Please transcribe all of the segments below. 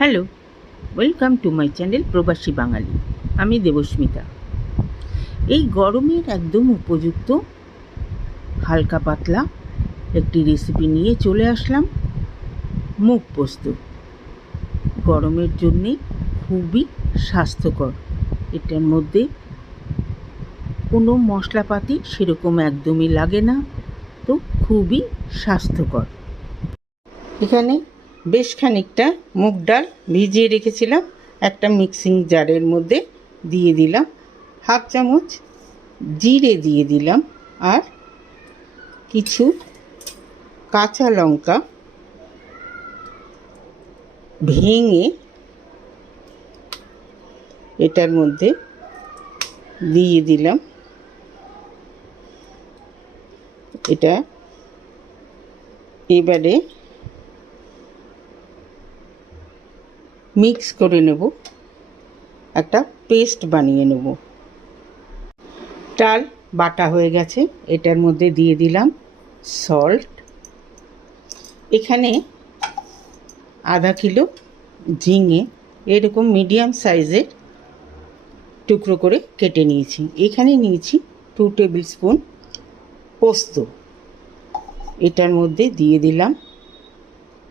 Hello, welcome to my channel প্রবাসী বাঙালি। আমি দেবস্মিতা। এই গরমের একদম উপযুক্ত হালকা পাতলা একটি রেসিপি নিয়ে চলে আসলাম, মুগ পোস্ত। গরমের জন্যে খুবই স্বাস্থ্যকর। এটার মধ্যে কোনো মশলাপাতি সেরকম একদমই লাগে না, তো খুবই স্বাস্থ্যকর। এখানে বেশ খানিকটা মুগ ডাল ভিজিয়ে রেখেছিলাম, একটা মিক্সিং জারের মধ্যে দিয়ে দিলাম। হাফ চামচ জিরে দিয়ে দিলাম, আর কিছু কাঁচা লঙ্কা ভেঙে এটার মধ্যে দিয়ে দিলাম। এটা এবারে মিক্স করে নেব, একটা পেস্ট বানিয়ে নেব। ডাল বাটা হয়ে গেছে, এটার মধ্যে দিয়ে দিলাম সল্ট। এখানে আধা কিলো ঝিঙে এরকম মিডিয়াম সাইজের টুকরো করে কেটে নিয়েছি। এখানে নিয়েছি 2 টেবিল স্পুন পোস্ত। এটার মধ্যে দিয়ে দিলাম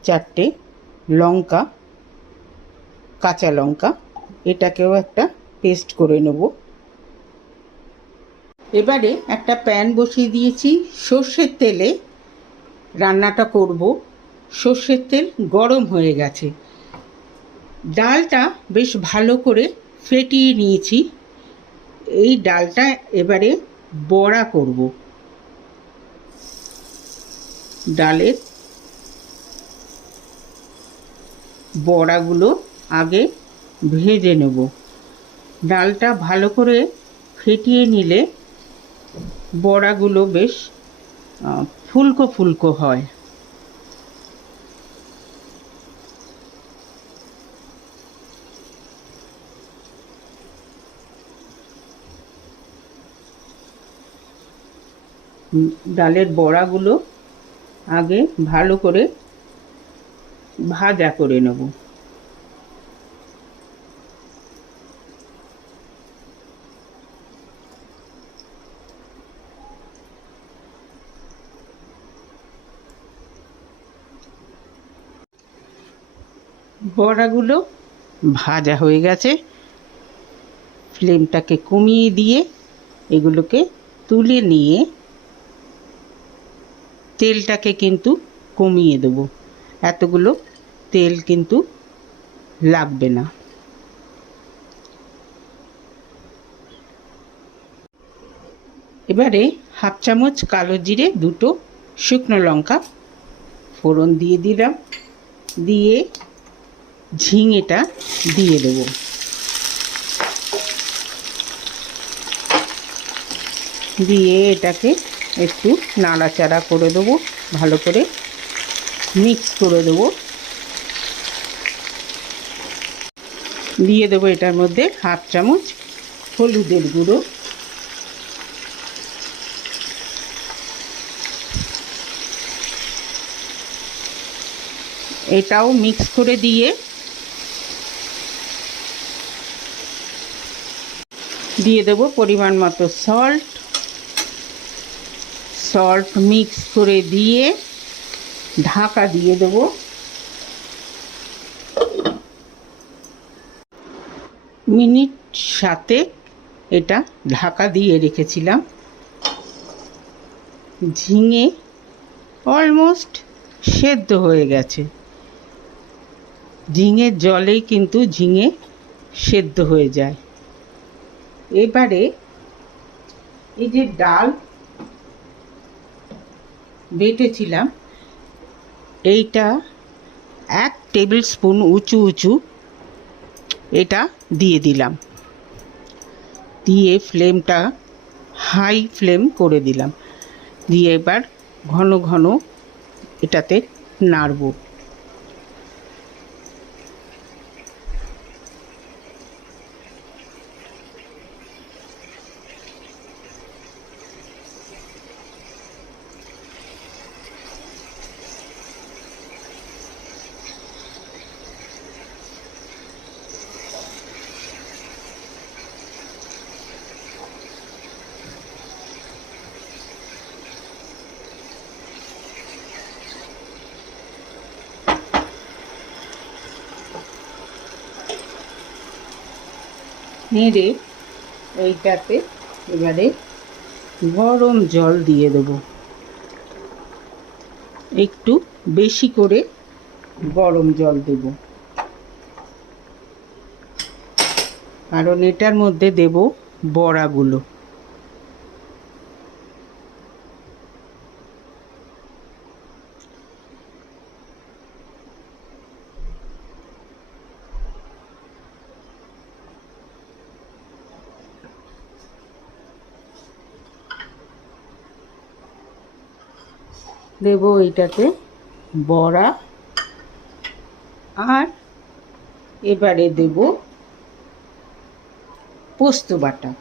4টে লঙ্কা, কাঁচা লঙ্কা। এটাকেও একটা পেস্ট করে নেব। এবারে একটা প্যান বসিয়ে দিয়েছি, সর্ষের তেলে রান্নাটা করব। সর্ষের তেল গরম হয়ে গেছে। ডালটা বেশ ভালো করে ফেটিয়ে নিয়েছি। এই ডালটা এবারে বড়া করব। ডালের বড়াগুলো আগে ভেজে নেব। ডালটা ভালো করে ফেটিয়ে নিলে বড়াগুলো বেশ ফুলকো ফুলকো হয়। ডালের বড়াগুলো আগে ভালো করে ভাজা করে নেব। বড়াগুলো ভাজা হয়ে গেছে। ফ্লেমটাকে কমিয়ে দিয়ে এগুলোকে তুলে নিয়ে তেলটাকে কিন্তু কমিয়ে দেবো। এতগুলো তেল কিন্তু লাগবে না। এবারে হাফ চামচ কালো জিরে, 2টো শুকনো লঙ্কা ফোড়ন দিয়ে দিলাম। দিয়ে ঝিঙেটা দিয়ে দেবো। দিয়ে এটাকে একটু নাড়াচাড়া করে দেবো, ভালো করে মিক্স করে দেবো। দিয়ে দেবো এটার মধ্যে হাফ চামচ হলুদের গুঁড়ো। এটাও মিক্স করে দিয়ে দেবো পরিমাণ মতো সল্ট মিক্স করে দিয়ে ঢাকা দিয়ে দেবো। মিনিট 7 এটা ঢাকা দিয়ে রেখেছিলাম। ঝিঙে অলমোস্ট সেদ্ধ হয়ে গেছে। ঝিঙের জলেই কিন্তু ঝিঙে সেদ্ধ হয়ে যায়। এবারে এই যে ডাল বেটেছিলাম, এইটা 1 টেবিল স্পুন উঁচু এটা দিয়ে দিলাম। দিয়ে ফ্লেমটা হাই ফ্লেম করে দিলাম। দিয়ে এবার ঘন ঘন এটাতে নাড়ব। নেড়ে এইটাতে এবারে গরম জল দিয়ে দেব, একটু বেশি করে গরম জল দেব, কারণ এটার মধ্যে দেব বড়াগুলো। দেব এইটাতে বড়া, আর এবারে দেব পোস্ত বাটা।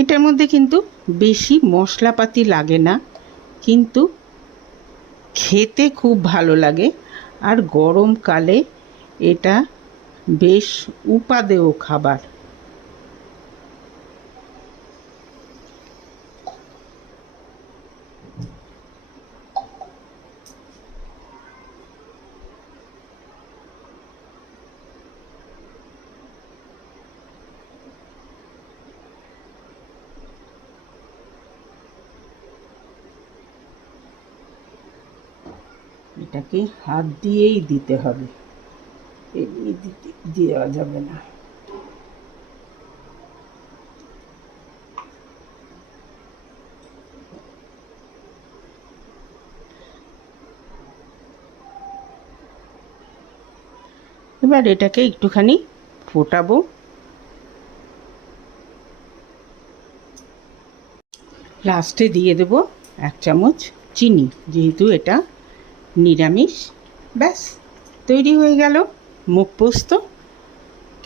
এটার মধ্যে কিন্তু বেশি মশলাপাতি লাগে না, কিন্তু খেতে খুব ভালো লাগে, আর গরমকালে এটা বেশ উপাদেয় খাবার। এটাকে হাত দিয়েই দিতে হবে, এমনি দেওয়া যাবে না। এবার এটাকে একটুখানি ফোটাবো। লাস্টে দিয়ে দেব 1 চামচ চিনি, যেহেতু এটা নিরামিষ। ব্যাস তৈরি হয়ে গেল মুগ পোস্ত।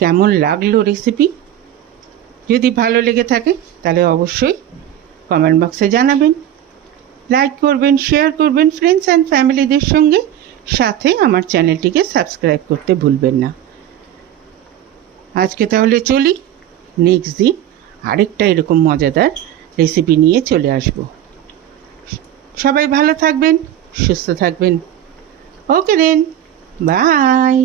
কেমন লাগলো রেসিপি? যদি ভালো লেগে থাকে তাহলে অবশ্যই কমেন্ট বক্সে জানাবেন, লাইক করবেন, শেয়ার করবেন ফ্রেন্ডস অ্যান্ড ফ্যামিলিদের সঙ্গে, সাথে আমার চ্যানেলটিকে সাবস্ক্রাইব করতে ভুলবেন না। আজকে তাহলে চলি, নেক্সট দিন আরেকটা এরকম মজাদার রেসিপি নিয়ে চলে আসব। সবাই ভালো থাকবেন, সুস্থ থাকবেন। ওকে দেন, বাই।